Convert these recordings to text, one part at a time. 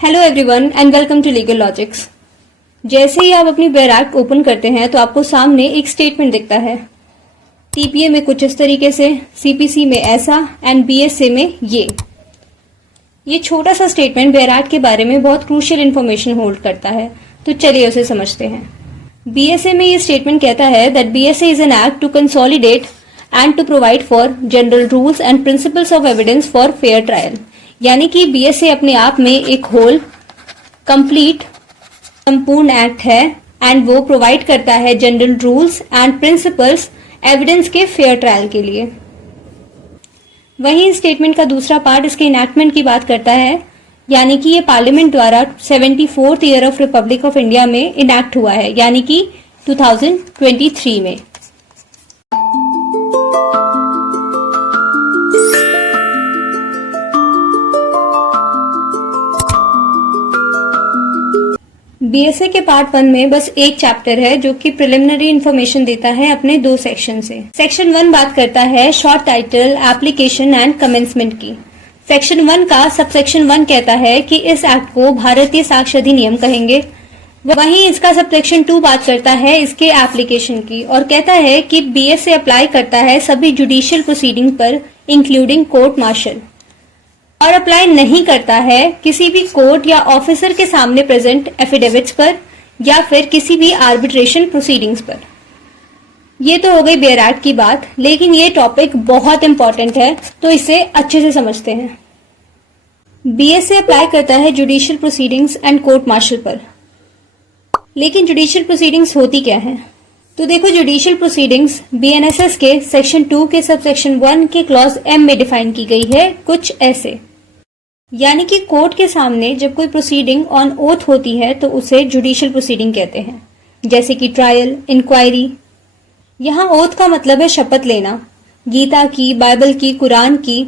Hello everyone and welcome to legal logics. जैसे ही आप अपनी बेयर एक्ट ओपन करते हैं तो आपको सामने एक स्टेटमेंट दिखता है। टीपीए में कुछ इस तरीके से, सीपीसी में ऐसा एंड बीएसए में ये छोटा सा स्टेटमेंट बेयर एक्ट के बारे में बहुत क्रूशियल इन्फॉर्मेशन होल्ड करता है। तो चलिए उसे समझते हैं। बीएसए में ये स्टेटमेंट कहता है that BSA is an act to consolidate and to provide for general rules and principles of evidence for fair trial. यानी कि बीएसए अपने आप में एक होल कंप्लीट संपूर्ण एक्ट है एंड वो प्रोवाइड करता है general rules and principles evidence के फेयर ट्रायल के लिए। वहीं स्टेटमेंट का दूसरा पार्ट इसके इनैक्टमेंट की बात करता है, यानी कि ये पार्लियामेंट द्वारा 74th year of Republic of India में इनैक्ट हुआ है, यानी कि 2023 में। बीएसए के पार्ट 1 में बस एक चैप्टर है जो कि प्रिलिमिनरी इन्फॉर्मेशन देता है अपने 2 सेक्शन से। सेक्शन 1 बात करता है short title, application and commencement की। सेक्शन 1 का सबसेक्शन 1 कहता है कि इस एक्ट को भारतीय साक्ष्य अधिनियम कहेंगे। वहीं इसका सबसेक्शन 2 बात करता है इसके एप्लीकेशन की और कहता है कि बीएसए अप्लाई करता है सभी जुडिशियल प्रोसीडिंग पर इंक्लूडिंग कोर्ट मार्शल, और अप्लाई नहीं करता है किसी भी कोर्ट या ऑफिसर के सामने प्रेजेंट एफिडेविट्स पर या फिर किसी भी आर्बिट्रेशन प्रोसीडिंग्स पर। ये तो हो गई बेयर एक्ट की बात, लेकिन ये टॉपिक बहुत इंपॉर्टेंट है तो इसे अच्छे से समझते हैं। बीएसए अप्लाई करता है judicial proceedings and court martial पर, लेकिन जुडिशियल प्रोसीडिंग्स होती क्या है? तो देखो, जुडिशियल प्रोसीडिंग्स बीएनएसएस के सेक्शन 2 के सबसेक्शन 1 के क्लॉज एम में डिफाइन की गई है कुछ ऐसे। यानी कि कोर्ट के सामने जब कोई प्रोसीडिंग ऑन ओथ होती है तो उसे जुडिशियल प्रोसीडिंग कहते हैं, जैसे कि ट्रायल, इंक्वायरी। यहाँ ओथ का मतलब है शपथ लेना, गीता की, बाइबल की, कुरान की।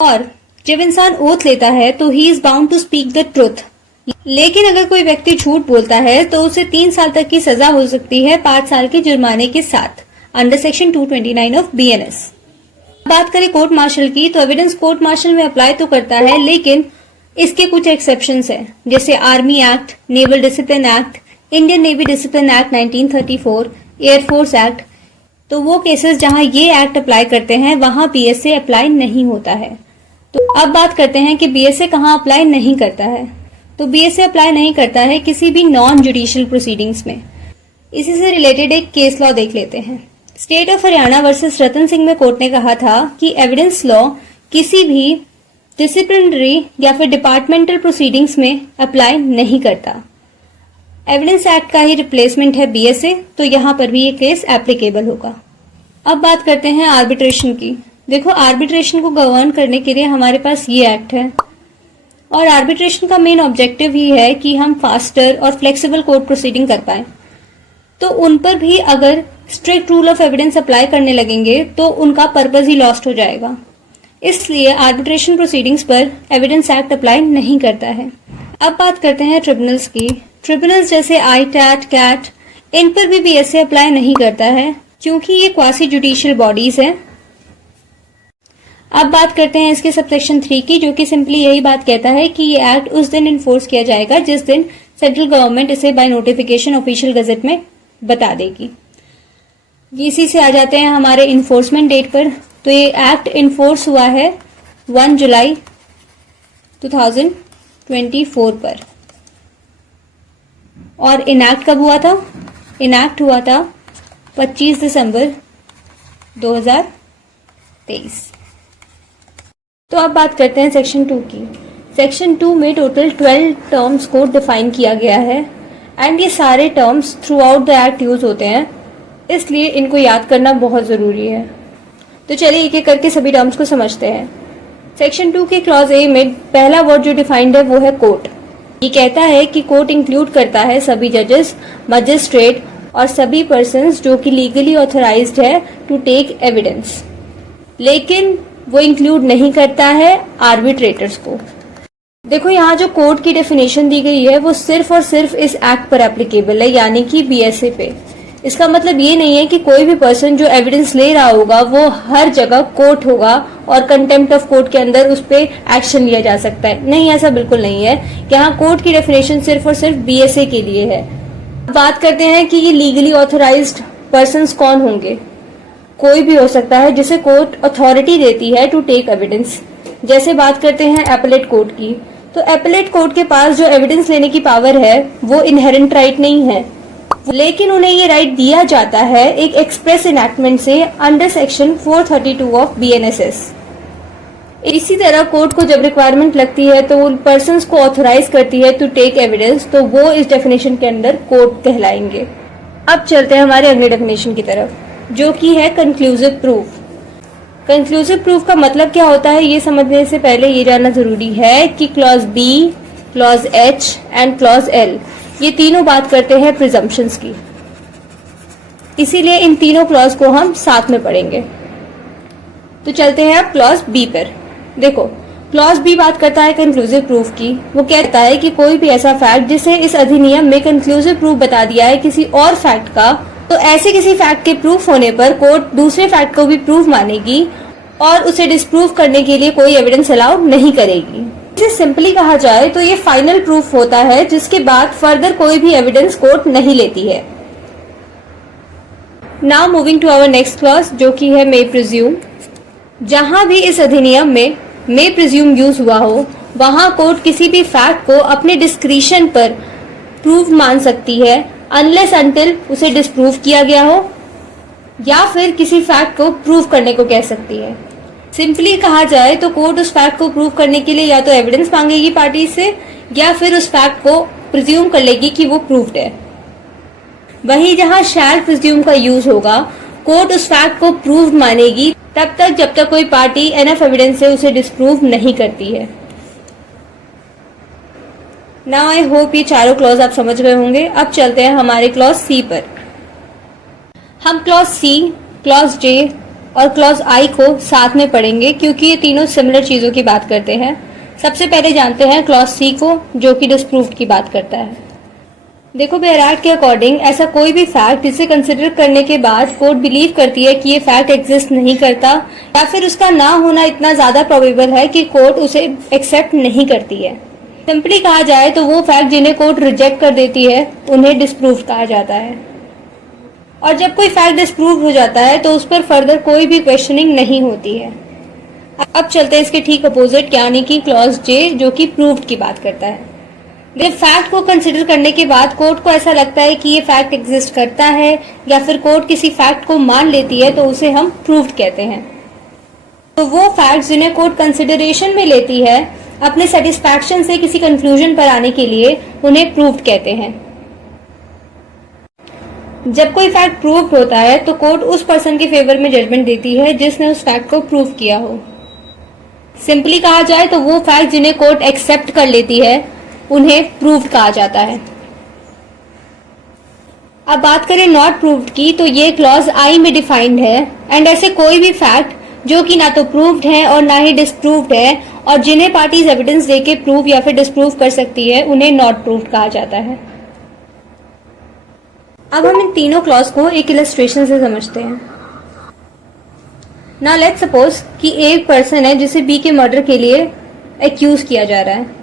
और जब इंसान ओथ लेता है तो he is bound to speak the truth. लेकिन अगर कोई व्यक्ति झूठ बोलता है तो उसे 3 साल तक की सजा हो सकती है 5 साल के जुर्माने के साथ अंडर सेक्शन 229 ऑफ बीएनएस। बात करें कोर्ट मार्शल की, तो एविडेंस कोर्ट मार्शल में अप्लाई तो करता है, लेकिन इसके कुछ एक्सेप्शंस हैं, जैसे army act, naval discipline act, Indian navy discipline act 1934, air force act. तो वो केसेस जहां ये एक्ट अप्लाई करते हैं वहां बीएसए अप्लाई नहीं होता है। तो अब बात करते हैं कि बीएसए कहां अप्लाई नहीं करता है। तो बीएसए अप्लाई नहीं करता है किसी भी नॉन जुडिशियल प्रोसीडिंग्स में। इसी से रिलेटेड एक केस लॉ देख लेते हैं। State of Haryana versus Ratan Singh में कोर्ट ने कहा था कि एविडेंस लॉ किसी भी डिसिप्लिनरी या फिर डिपार्टमेंटल प्रोसीडिंग्स में अप्लाई नहीं करता। एविडेंस एक्ट का ही रिप्लेसमेंट है बीएसए, तो यहां पर भी ये केस एप्लीकेबल होगा। अब बात करते हैं आर्बिट्रेशन की। देखो, आर्बिट्रेशन को गवर्न करने के लिए हमारे पास ये एक्ट है और आर्बिट्रेशन का मेन ऑब्जेक्टिव ही है कि हम फास्टर और फ्लेक्सिबल कोर्ट प्रोसीडिंग कर पाए। तो उन पर भी अगर strict rule of evidence apply करने लगेंगे तो उनका पर्पस ही लॉस्ट हो जाएगा। इसलिए आर्बिट्रेशन प्रोसीडिंग्स पर एविडेंस एक्ट अप्लाई नहीं करता है। अब बात करते हैं ट्रिब्यूनल्स की। ट्रिब्यूनल्स जैसे आईटैट, कैट, इन पर भी बीएसए अप्लाई नहीं करता है क्योंकि ये क्वासी जुडिशियल बॉडीज हैं। अब बात करते हैं इसके सबसेक्शन 3 की, जो कि सिंपली यही बात कहता है कि ये एक्ट उस दिन इन्फोर्स किया जाएगा जिस दिन सेंट्रल गवर्नमेंट इसे बाय नोटिफिकेशन ऑफिशियल गजेट में बता देगी। इसी से आ जाते हैं हमारे इन्फोर्समेंट डेट पर। तो ये एक्ट इन्फोर्स हुआ है 1 जुलाई 2024 पर। और इनैक्ट कब हुआ था? इनैक्ट हुआ था 25 दिसंबर 2023। तो अब बात करते हैं सेक्शन 2 की। सेक्शन 2 में टोटल 12 टर्म्स को डिफाइन किया गया है एंड ये सारे terms through out the act use होते हैं, इसलिए इनको याद करना बहुत जरूरी है। तो चलिए एक एक करके सभी टर्म्स को समझते हैं। सेक्शन 2 के क्लॉज ए में पहला वर्ड जो डिफाइंड है वो है कोर्ट। ये कहता है कि कोर्ट इंक्लूड करता है सभी जजेस, मजिस्ट्रेट और सभी पर्सन्स जो कि लीगली ऑथराइज्ड है टू टेक एविडेंस, लेकिन वो इंक्लूड नहीं करता है आर्बिट्रेटर्स को। देखो, यहाँ जो कोर्ट की डेफिनेशन दी गई है वो सिर्फ और सिर्फ इस एक्ट पर एप्लीकेबल है, यानी कि बीएसए पे। इसका मतलब ये नहीं है कि कोई भी पर्सन जो एविडेंस ले रहा होगा वो हर जगह कोर्ट होगा और कंटेम्प्ट ऑफ कोर्ट के अंदर उस पर एक्शन लिया जा सकता है। नहीं, ऐसा बिल्कुल नहीं है। यहाँ कोर्ट की डेफिनेशन सिर्फ और सिर्फ बीएसए के लिए है। बात करते हैं कि ये लीगली ऑथोराइज्ड पर्संस कौन होंगे। कोई भी हो सकता है जिसे कोर्ट अथॉरिटी देती है टू टेक एविडेंस। जैसे बात करते हैं एपेलेट कोर्ट की, तो एपेलेट कोर्ट के पास जो एविडेंस लेने की पावर है वो इनहेरेंट राइट नहीं है, लेकिन उन्हें ये राइट दिया जाता है एक एक्सप्रेस इनैक्टमेंट से अंडर सेक्शन 432 ऑफ बीएनएसएस। इसी तरह कोर्ट को जब रिक्वायरमेंट लगती है तो उन पर्संस को ऑथोराइज करती है टू टेक एविडेंस, तो वो इस डेफिनेशन के अंदर कोर्ट कहलाएंगे। अब चलते हैं हमारे अगले डेफिनेशन की तरफ, जो कि है कंक्लूसिव प्रूफ। कंक्लूसिव प्रूफ का मतलब क्या होता है, ये समझने से पहले ये जानना जरूरी है कि clause B, clause H and clause L ये तीनों बात करते हैं प्रिजम्पशंस की, इसीलिए इन तीनों क्लॉज को हम साथ में पढ़ेंगे। तो चलते हैं अब क्लॉज बी पर। देखो, क्लॉज बी बात करता है कंक्लूसिव प्रूफ की। वो कहता है कि कोई भी ऐसा फैक्ट जिसे इस अधिनियम में कंक्लूसिव प्रूफ बता दिया है किसी और फैक्ट का, तो ऐसे किसी फैक्ट के प्रूफ होने पर कोर्ट दूसरे फैक्ट को भी प्रूफ मानेगी और उसे डिस्प्रूव करने के लिए कोई एविडेंस अलाउ नहीं करेगी। इसे सिंपली कहा जाए तो ये फाइनल प्रूफ होता है जिसके बाद फर्दर कोई भी एविडेंस कोर्ट नहीं लेती है। Now moving to our next clause, जो कि है मे प्रिज्यूम। जहां भी इस अधिनियम में मे प्रिज्यूम यूज हुआ हो, वहां कोर्ट किसी भी फैक्ट को अपने डिस्क्रिशन पर प्रूफ मान सकती है अनलेस अनटिल उसे डिस्प्रूव किया गया हो, या फिर किसी फैक्ट को प्रूव करने को कह सकती है। सिंपली कहा जाए तो कोर्ट उस फैक्ट को प्रूव करने के लिए या तो एविडेंस मांगेगी पार्टी से, या फिर उस फैक्ट को प्रिज्यूम कर लेगी कि वो प्रूव्ड है। वहीं जहां शैल प्रिज्यूम का यूज होगा, कोर्ट उस फैक्ट को प्रूव्ड मानेगी तब तक जब तक कोई पार्टी एनफ एविडेंस से उसे डिस्प्रूव नहीं करती है। नाउ आई होप ये चारों क्लॉज आप समझ गए होंगे। अब चलते हैं हमारे क्लॉज सी पर। हम क्लॉज सी, क्लॉज जे और क्लॉज आई को साथ में पढ़ेंगे क्योंकि ये तीनों सिमिलर चीजों की बात करते हैं। सबसे पहले जानते हैं क्लॉज सी को, जो कि डिस्प्रूव्ड की बात करता है। देखो, बेराट के अकॉर्डिंग ऐसा कोई भी फैक्ट जिसे कंसिडर करने के बाद कोर्ट बिलीव करती है कि ये फैक्ट एग्जिस्ट नहीं करता, या फिर उसका ना होना इतना ज्यादा प्रोबेबल है कि कोर्ट उसे एक्सेप्ट नहीं करती है। सिंपली कहा जाए तो वो फैक्ट जिन्हें कोर्ट रिजेक्ट कर देती है उन्हें डिस्प्रूव कहा जाता है। और जब कोई फैक्ट डिस्प्रूव हो जाता है तो उस पर फर्दर कोई भी क्वेश्चनिंग नहीं होती है। अब चलते हैं इसके ठीक अपोजिट, यानी कि क्लॉज जे, जो कि प्रूव्ड की बात करता है। जब फैक्ट को कंसिडर करने के बाद कोर्ट को ऐसा लगता है कि ये फैक्ट एग्जिस्ट करता है, या फिर कोर्ट किसी फैक्ट को मान लेती है, तो उसे हम प्रूव्ड कहते हैं। तो वो फैक्ट जिन्हें कोर्ट कंसिडरेशन में लेती है अपने सेटिस्फैक्शन से किसी कंक्लूजन पर आने के लिए, उन्हें प्रूव्ड कहते हैं। जब कोई फैक्ट प्रूव्ड होता है तो कोर्ट उस पर्सन के फेवर में जजमेंट देती है जिसने उस फैक्ट को प्रूव किया हो। सिंपली कहा जाए तो वो फैक्ट जिन्हें कोर्ट एक्सेप्ट कर लेती है उन्हें प्रूव्ड कहा जाता है। अब बात करें नॉट प्रूव्ड की, तो ये क्लॉज आई में डिफाइंड है। एंड ऐसे कोई भी फैक्ट जो कि ना तो प्रूव्ड है और ना ही डिस्प्रूव्ड है, और जिन्हें पार्टीज एविडेंस देके प्रूव या फिर डिस्प्रूव कर सकती है, उन्हें नॉट प्रूव्ड कहा जाता है। अब हम इन तीनों क्लॉज को एक इलस्ट्रेशन से समझते हैं। नाउ लेट्स सपोज कि एक पर्सन है जिसे बी के मर्डर के लिए एक्यूज किया जा रहा है।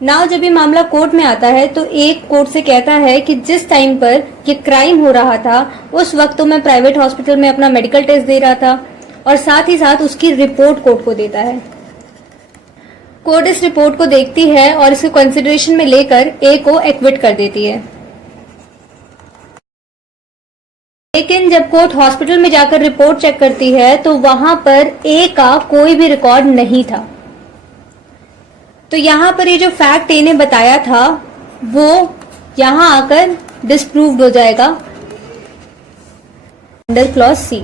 नाउ जब ये मामला कोर्ट में आता है तो एक कोर्ट से कहता है कि जिस टाइम पर ये क्राइम हो रहा था उस वक्त तो मैं प्राइवेट हॉस्पिटल में अपना मेडिकल टेस्ट दे रहा था, और साथ ही साथ उसकी रिपोर्ट कोर्ट को देता है। कोर्ट इस रिपोर्ट को देखती है और इसे कंसिडरेशन में लेकर ए को एक्विट कर देती है। लेकिन जब कोर्ट हॉस्पिटल में जाकर रिपोर्ट चेक करती है तो वहां पर ए का कोई भी रिकॉर्ड नहीं था। तो यहाँ पर ये जो फैक्ट ए ने बताया था वो यहाँ आकर डिस्प्रूव्ड हो जाएगा अंडर क्लॉज सी।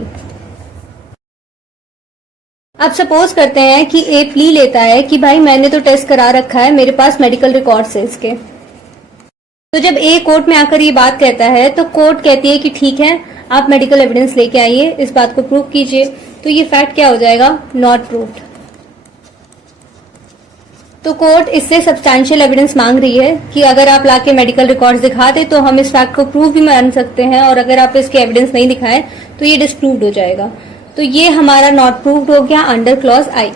अब सपोज करते हैं कि ए प्ली लेता है कि भाई मैंने तो टेस्ट करा रखा है, मेरे पास मेडिकल रिकॉर्ड्स है इसके। तो जब ए कोर्ट में आकर ये बात कहता है तो कोर्ट कहती है कि ठीक है, आप मेडिकल एविडेंस लेके आइए, इस बात को प्रूव कीजिए। तो ये फैक्ट क्या हो जाएगा? Not proved. तो कोर्ट इससे सब्सटैंशियल एविडेंस मांग रही है कि अगर आप लाके मेडिकल रिकॉर्ड्स दिखा दे तो हम इस फैक्ट को प्रूव भी मान सकते हैं, और अगर आप इसके एविडेंस नहीं दिखाएं तो ये डिस्प्रूव्ड हो जाएगा। तो ये हमारा नॉट प्रूव्ड हो गया अंडर क्लॉज आई।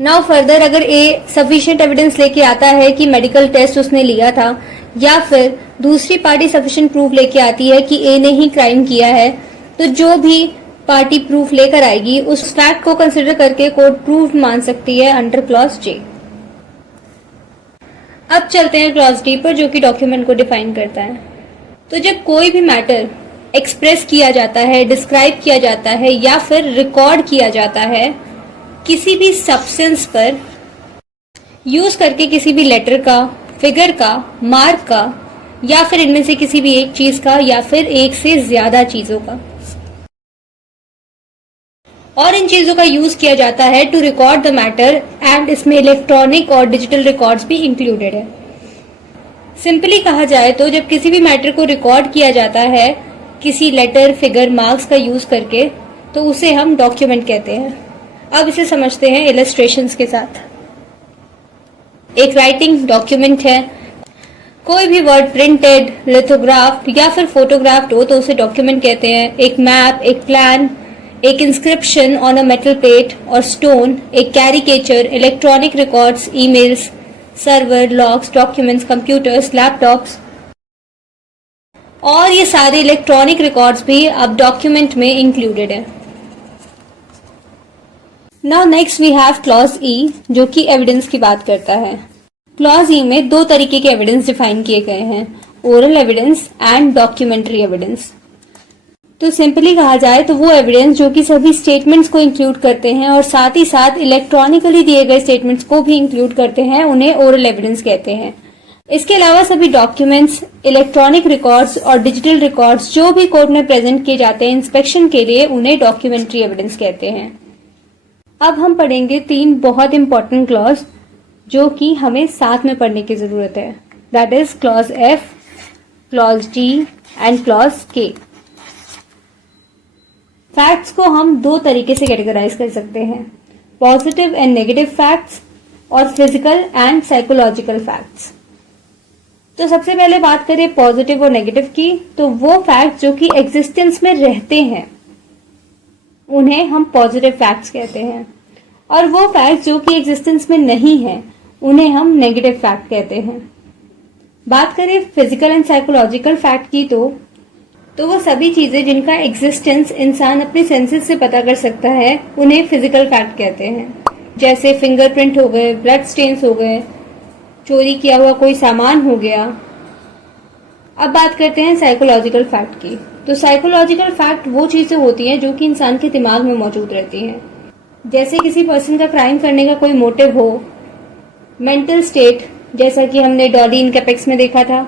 नाउ फर्दर अगर ए सफिशिएंट एविडेंस लेके आता है कि मेडिकल टेस्ट उसने लिया था, या फिर दूसरी पार्टी सफिशिएंट प्रूफ लेके आती है कि ए ने ही क्राइम किया है, तो जो भी पार्टी प्रूफ लेकर आएगी उस फैक्ट को कंसिडर करके कोर्ट प्रूफ मान सकती है अंडर क्लॉज जे। अब चलते हैं क्लॉज डी पर, जो कि डॉक्यूमेंट को डिफाइन करता है। तो जब कोई भी मैटर एक्सप्रेस किया जाता है, डिस्क्राइब किया जाता है या फिर रिकॉर्ड किया जाता है किसी भी सब्सटेंस पर यूज करके, किसी भी लेटर का, फिगर का, मार्क का, या फिर इनमें से किसी भी एक चीज का, या फिर एक से ज्यादा चीजों का, और इन चीजों का यूज किया जाता है to record the matter, and इसमें इलेक्ट्रॉनिक और डिजिटल रिकॉर्ड्स भी इंक्लूडेड है। सिंपली कहा जाए तो जब किसी भी मैटर को रिकॉर्ड किया जाता है किसी लेटर, फिगर, मार्क्स का यूज करके, तो उसे हम डॉक्यूमेंट कहते हैं। अब इसे समझते हैं इलस्ट्रेशंस के साथ। एक राइटिंग डॉक्यूमेंट है, कोई भी वर्ड प्रिंटेड, लिथोग्राफ्ड या फिर फोटोग्राफ्ड हो तो उसे डॉक्यूमेंट कहते हैं। एक मैप, एक प्लान, एक inscription on a metal plate और स्टोन, एक caricature, electronic records, emails, server, logs, documents, computers, laptops, और ये सारे इलेक्ट्रॉनिक रिकॉर्ड्स भी अब डॉक्यूमेंट में इंक्लूडेड है। Now next we have clause E, जो कि एविडेंस की बात करता है। क्लॉज ई में दो तरीके के एविडेंस डिफाइन किए गए हैं, oral evidence and documentary evidence. तो सिंपली कहा जाए तो वो एविडेंस जो कि सभी स्टेटमेंट्स को इंक्लूड करते हैं और साथ ही साथ इलेक्ट्रॉनिकली दिए गए स्टेटमेंट्स को भी इंक्लूड करते हैं, उन्हें ओरल एविडेंस कहते हैं। इसके अलावा सभी डॉक्यूमेंट्स, इलेक्ट्रॉनिक रिकॉर्ड्स और डिजिटल रिकॉर्ड्स जो भी कोर्ट में प्रेजेंट किए जाते हैं इंस्पेक्शन के लिए, उन्हें डॉक्यूमेंट्री एविडेंस कहते हैं। अब हम पढ़ेंगे तीन बहुत इंपॉर्टेंट क्लॉज जो कि हमें साथ में पढ़ने की जरूरत है, that is clause F, clause D and clause के। फैक्ट्स को हम दो तरीके से कैटेगराइज कर सकते हैं, पॉजिटिव एंड नेगेटिव फैक्ट्स और फिजिकल एंड साइकोलॉजिकल फैक्ट्स। तो सबसे पहले बात करें पॉजिटिव और नेगेटिव की, तो वो फैक्ट्स जो कि एग्जिस्टेंस में रहते हैं उन्हें हम पॉजिटिव फैक्ट्स कहते हैं, और वो फैक्ट्स जो कि एग्जिस्टेंस में नहीं है उन्हें हम नेगेटिव फैक्ट कहते हैं। बात करें फिजिकल एंड साइकोलॉजिकल फैक्ट की, तो वो सभी चीजें जिनका एग्जिस्टेंस इंसान अपने सेंसेस से पता कर सकता है उन्हें फिजिकल फैक्ट कहते हैं। जैसे फिंगरप्रिंट हो गए, ब्लड स्टेन्स हो गए, चोरी किया हुआ कोई सामान हो गया। अब बात करते हैं साइकोलॉजिकल फैक्ट की। तो साइकोलॉजिकल फैक्ट वो चीजें होती हैं जो कि इंसान के दिमाग में मौजूद रहती हैं, जैसे किसी पर्सन का क्राइम करने का कोई मोटिव हो, मेंटल स्टेट, जैसा कि हमने डॉली इन कैपेक्स में देखा था।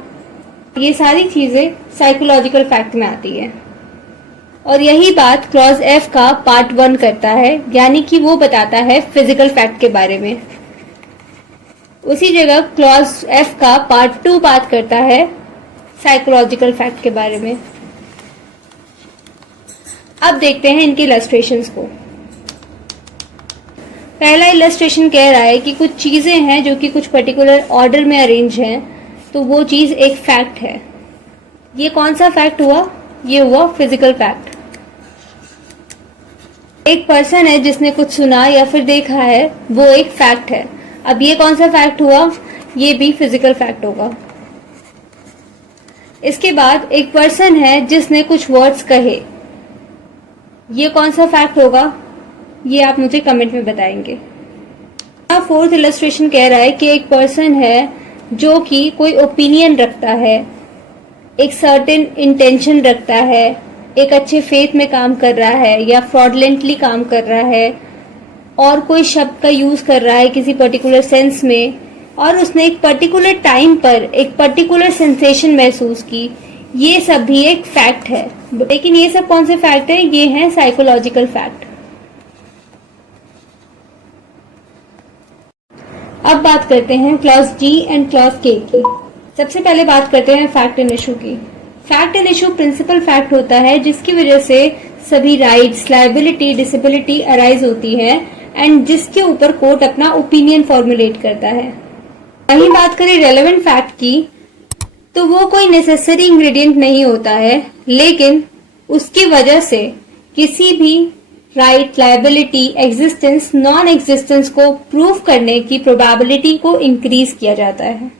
ये सारी चीजें साइकोलॉजिकल फैक्ट में आती है, और यही बात क्लॉज एफ का पार्ट 1 करता है, यानी कि वो बताता है फिजिकल फैक्ट के बारे में। उसी जगह क्लॉज एफ का पार्ट 2 बात करता है साइकोलॉजिकल फैक्ट के बारे में। अब देखते हैं इनके इलस्ट्रेशंस को। पहला इलस्ट्रेशन कह रहा है कि कुछ चीजें हैं जो कि कुछ पर्टिकुलर ऑर्डर में अरेंज हैं, तो वो चीज एक फैक्ट है। ये कौन सा फैक्ट हुआ? ये हुआ फिजिकल फैक्ट। एक पर्सन है जिसने कुछ सुना या फिर देखा है, वो एक फैक्ट है। अब ये कौन सा फैक्ट हुआ? ये भी फिजिकल फैक्ट होगा। इसके बाद एक पर्सन है जिसने कुछ वर्ड्स कहे, ये कौन सा फैक्ट होगा? ये आप मुझे कमेंट में बताएंगे। फोर्थ इलस्ट्रेशन कह रहा है कि एक पर्सन है जो कि कोई ओपिनियन रखता है, एक सर्टेन इंटेंशन रखता है, एक अच्छे फेथ में काम कर रहा है या फ्रॉडलेंटली काम कर रहा है, और कोई शब्द का यूज कर रहा है किसी पर्टिकुलर सेंस में, और उसने एक पर्टिकुलर टाइम पर एक पर्टिकुलर सेंसेशन महसूस की। ये सब भी एक फैक्ट है। लेकिन ये सब कौन से फैक्ट है? ये हैं साइकोलॉजिकल फैक्ट। अब बात करते हैं क्लॉज डी एंड क्लॉज के की। सबसे पहले बात करते हैं फैक्ट एंड इशू की। Fact and issue principle fact होता है जिसकी वजह से सभी राइट्स, लायबिलिटी, डिसेबिलिटी अराइज होती है, एंड जिसके ऊपर कोर्ट अपना ओपिनियन फॉर्मुलेट करता है। वहीं बात करें रेलेवेंट फैक्ट की, तो वो कोई नेसेसरी इंग्रेडिएंट नहीं होता है, लेकिन उसकी वजह से किसी भी right, liability, existence, non existence को प्रूव करने की प्रोबेबिलिटी को इंक्रीज किया जाता है।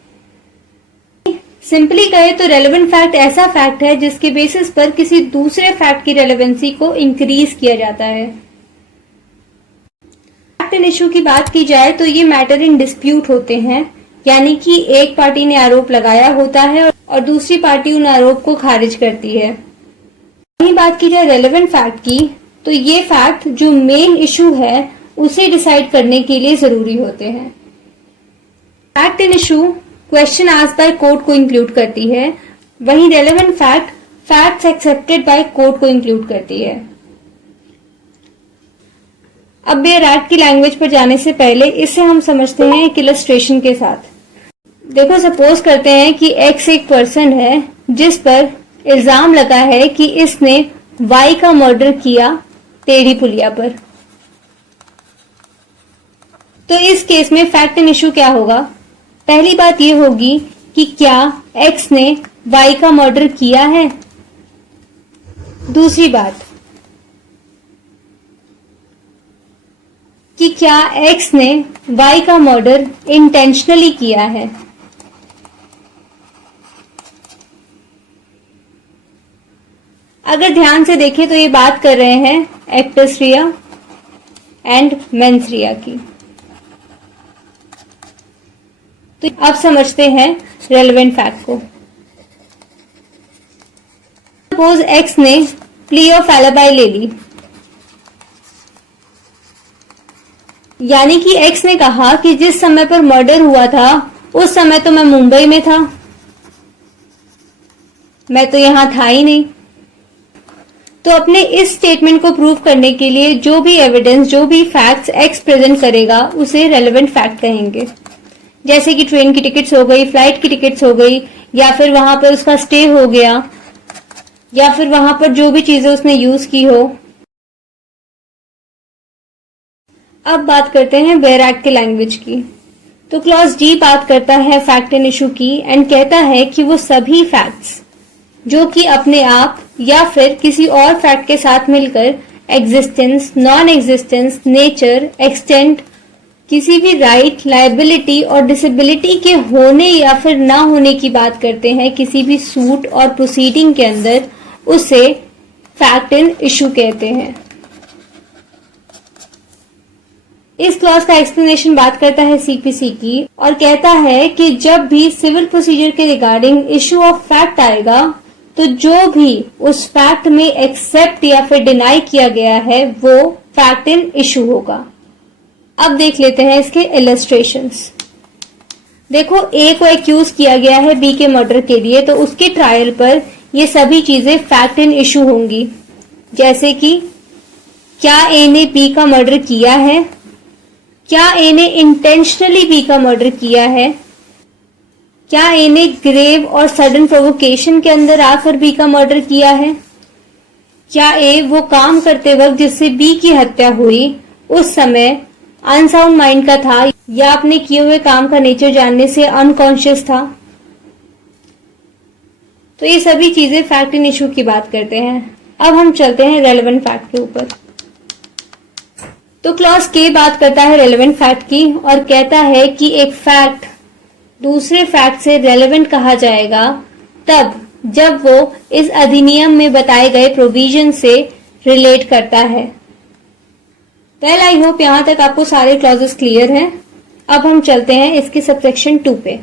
सिंपली कहे तो रेलेवेंट फैक्ट ऐसा फैक्ट है जिसके बेसिस पर किसी दूसरे फैक्ट की रेलेवेंसी को इंक्रीज किया जाता है। फैक्ट एंड इशू की बात की जाए तो ये मैटर इन डिस्प्यूट होते हैं, यानी कि एक पार्टी ने आरोप लगाया होता है और दूसरी पार्टी उन आरोप को खारिज करती है। वहीं बात की जाए रेलेवेंट फैक्ट की, तो ये फैक्ट जो मेन इशू है उसे डिसाइड करने के लिए जरूरी होते हैं। Fact and issue question asked by court को इंक्लूड करती है, वहीं relevant fact facts accepted by court को इंक्लूड करती है। अब बेयर एक्ट की लैंग्वेज पर जाने से पहले इसे हम समझते हैं एक इलस्ट्रेशन के साथ। देखो, सपोज करते हैं कि एक्स एक पर्सन है जिस पर इल्जाम लगा है कि इसने वाई का मर्डर किया टेढ़ी पुलिया पर। तो इस केस में फैक्ट एंड इशू क्या होगा? पहली बात यह होगी कि क्या एक्स ने वाई का मर्डर किया है। दूसरी बात कि क्या एक्स ने वाई का मर्डर इंटेंशनली किया है। अगर ध्यान से देखें तो ये बात कर रहे हैं actus reus and mens rea की। तो अब समझते हैं रेलेवेंट फैक्ट को। सपोज एक्स ने प्ली ऑफ एलिबाई ले ली, यानी कि एक्स ने कहा कि जिस समय पर मर्डर हुआ था उस समय तो मैं मुंबई में था, मैं तो यहां था ही नहीं। तो अपने इस स्टेटमेंट को प्रूव करने के लिए जो भी एविडेंस, जो भी फैक्ट्स एक्स प्रेजेंट करेगा उसे रेलेवेंट फैक्ट कहेंगे। जैसे कि ट्रेन की टिकट्स हो गई, फ्लाइट की टिकट्स हो गई, या फिर वहां पर उसका स्टे हो गया, या फिर वहां पर जो भी चीजें उसने यूज की हो। अब बात करते हैं बेयर एक्ट के लैंग्वेज की। तो क्लॉज डी बात करता है फैक्ट एंड इशू की एंड कहता है कि वो सभी फैक्ट्स जो कि अपने आप या फिर किसी और फैक्ट के साथ मिलकर existence, non existence, nature, extent, किसी भी राइट, लायबिलिटी और डिसेबिलिटी के होने या फिर ना होने की बात करते हैं किसी भी सूट और प्रोसीडिंग के अंदर, उसे फैक्ट एंड इशू कहते हैं। इस क्लॉज का एक्सप्लेनेशन बात करता है सीपीसी की और कहता है कि जब भी सिविल प्रोसीजर के रिगार्डिंग इशू ऑफ फैक्ट आएगा तो जो भी उस फैक्ट में एक्सेप्ट या फिर डिनाई किया गया है वो फैक्ट एंड इशू होगा। अब देख लेते हैं इसके इलस्ट्रेशंस। देखो, ए को एक्यूज किया गया है बी के मर्डर के लिए, तो उसके ट्रायल पर ये सभी चीजें फैक्ट एंड इशू होंगी। जैसे कि क्या ए ने बी का मर्डर किया है, क्या ए ने इंटेंशनली बी का मर्डर किया है, क्या ए ने ग्रेव और सडन प्रोवोकेशन के अंदर आकर बी का मर्डर किया है, क्या ए वो काम करते वक्त जिससे बी की हत्या हुई उस समय अनसाउंड माइंड का था या अपने किए हुए काम का नेचर जानने से अनकॉन्शियस था। तो ये सभी चीजें फैक्ट एंड इशू की बात करते हैं। अब हम चलते हैं रेलेवेंट फैक्ट के ऊपर। तो क्लॉज के बात करता है रेलेवेंट फैक्ट की और कहता है कि एक फैक्ट दूसरे फैक्ट से रेलेवेंट कहा जाएगा तब जब वो इस अधिनियम में बताए गए प्रोविजन से रिलेट करता है। वेल, आई होप यहां तक आपको सारे क्लॉजेस क्लियर हैं। अब हम चलते हैं इसके सबसेक्शन 2 पे।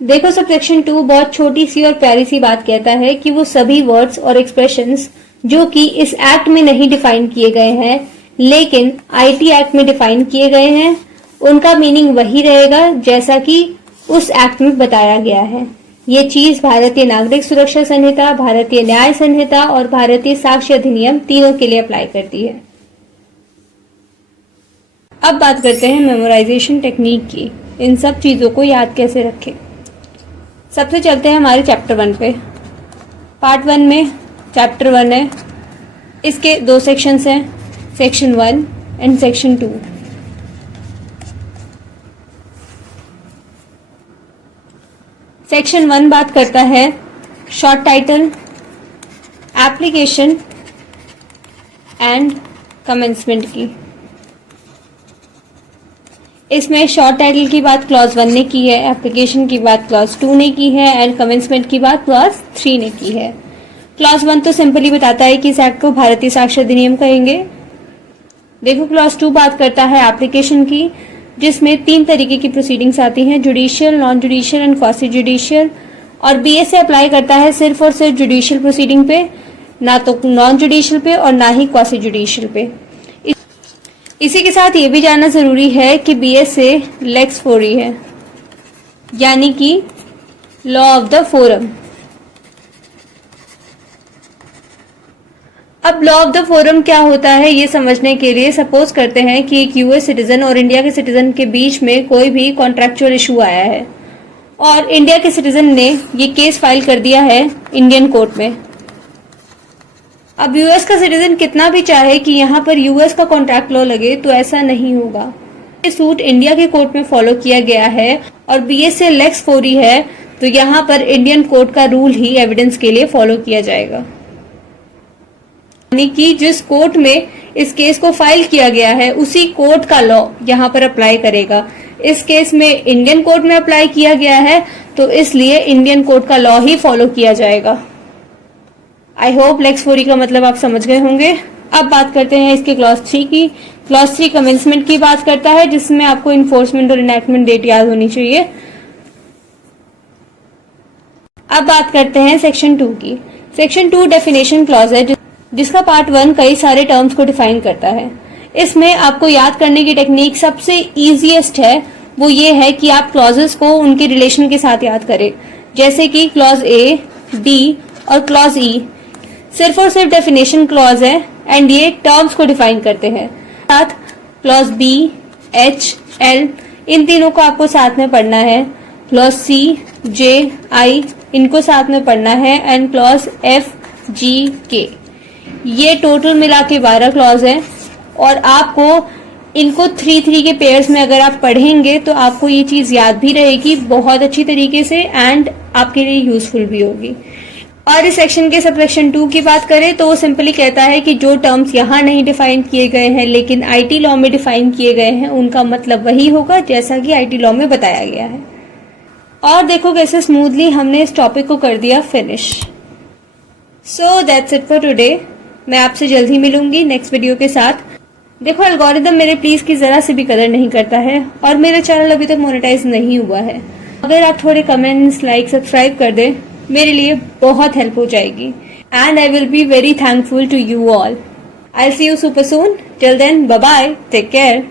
देखो, सबसेक्शन 2 बहुत छोटी सी और प्यारी सी बात कहता है कि वो सभी वर्ड्स और एक्सप्रेशंस जो कि इस एक्ट में नहीं डिफाइन किए गए हैं लेकिन आईटी एक्ट में डिफाइन किए गए हैं, उनका मीनिंग वही रहेगा जैसा कि उस एक्ट में बताया गया है। ये चीज भारतीय नागरिक सुरक्षा संहिता, भारतीय न्याय संहिता और भारतीय साक्ष्य अधिनियम तीनों के लिए अप्लाई करती है। अब बात करते हैं मेमोराइजेशन टेक्निक की। इन सब चीजों को याद कैसे रखें। सबसे चलते हैं हमारे चैप्टर 1 पे। पार्ट 1 में चैप्टर 1 है, इसके 2 सेक्शंस हैं, सेक्शन 1 एंड सेक्शन 2। सेक्शन 1 बात करता है short title, application and commencement की। इसमें शॉर्ट टाइटल की बात क्लॉज 1 ने की है, एप्लीकेशन की बात क्लॉज 2 ने की है एंड कमेंसमेंट की बात क्लॉज 3 ने की है। क्लॉज 1 तो सिंपली बताता है कि इस एक्ट को भारतीय साक्षर अधिनियम कहेंगे। देखो क्लॉज 2 बात करता है एप्लीकेशन की, जिसमें 3 तरीके की प्रोसीडिंग्स आती हैं, judicial, non judicial and quasi judicial, और बीएसए अप्लाई करता है सिर्फ और सिर्फ जुडिशियल प्रोसीडिंग पे, ना तो नॉन जुडिशियल पे और ना ही क्वासी जुडिशियल पे। इसी के साथ ये भी जानना जरूरी है कि बीएसए लेक्स फोरी है, यानी कि लॉ ऑफ द फोरम। अब लॉ ऑफ द फोरम क्या होता है ये समझने के लिए सपोज करते हैं कि एक यूएस सिटीजन और इंडिया के सिटीजन के बीच में कोई भी कॉन्ट्रेक्चुअल इशू आया है और इंडिया के सिटीजन ने ये केस फाइल कर दिया है इंडियन कोर्ट में। अब यूएस का सिटीजन कितना भी चाहे कि यहाँ पर यूएस का कॉन्ट्रैक्ट लॉ लगे तो ऐसा नहीं होगा। ये सूट इंडिया के कोर्ट में फॉलो किया गया है और बीएसए लेक्स फोरी है, तो यहाँ पर इंडियन कोर्ट का रूल ही एविडेंस के लिए फॉलो किया जाएगा, यानी कि जिस कोर्ट में इस केस को फाइल किया गया है उसी कोर्ट का लॉ यहाँ पर अप्लाई करेगा। इस केस में इंडियन कोर्ट में अप्लाई किया गया है तो इसलिए इंडियन कोर्ट का लॉ ही फॉलो किया जाएगा। आई होप लेक्स फोरी का मतलब आप समझ गए होंगे। अब बात करते हैं इसके क्लॉज 3 की। क्लॉज 3 कमेंसमेंट की बात करता है, जिसमें आपको इन्फोर्समेंट और इनैक्टमेंट डेट याद होनी चाहिए। अब बात करते हैं सेक्शन 2 की। सेक्शन 2 डेफिनेशन क्लॉज है, जिसका पार्ट 1 कई सारे टर्म्स को डिफाइन करता है। इसमें आपको याद करने की टेक्निक सबसे इजीएस्ट है, वो ये है कि आप क्लॉजेस को उनके रिलेशन के साथ याद करें, जैसे कि क्लॉज ए, डी और क्लॉज ई सिर्फ और सिर्फ डेफिनेशन क्लॉज है एंड ये टर्म्स को डिफाइन करते हैं। साथ क्लॉज बी, एच, एल इन तीनों को आपको साथ में पढ़ना है। क्लॉज सी, जे, आई इनको साथ में पढ़ना है एंड क्लॉज एफ, जी, के ये टोटल मिला के 12 क्लॉज है और आपको इनको 3-3 के पेयर्स में अगर आप पढ़ेंगे तो आपको ये चीज याद भी रहेगी बहुत अच्छी तरीके से एंड आपके लिए यूजफुल भी होगी। और इस सेक्शन के सबसेक्शन 2 की बात करें तो वो सिंपली कहता है कि जो टर्म्स यहाँ नहीं डिफाइन किए गए हैं लेकिन आईटी लॉ में डिफाइन किए गए हैं उनका मतलब वही होगा जैसा कि आईटी लॉ में बताया गया है। और देखो कैसे स्मूथली हमने इस टॉपिक को कर दिया finish. So that's it for today. मैं आपसे जल्द ही मिलूंगी नेक्स्ट वीडियो के साथ। देखो एल्गोरिदम मेरे प्लीज की जरा से भी कदर नहीं करता है और मेरा चैनल अभी तक मोनेटाइज नहीं हुआ है। अगर आप थोड़े कमेंट्स, लाइक, सब्सक्राइब कर दें मेरे लिए बहुत हेल्प हो जाएगी and I will be very thankful to you all. I see you super soon. Till then bye bye, take care.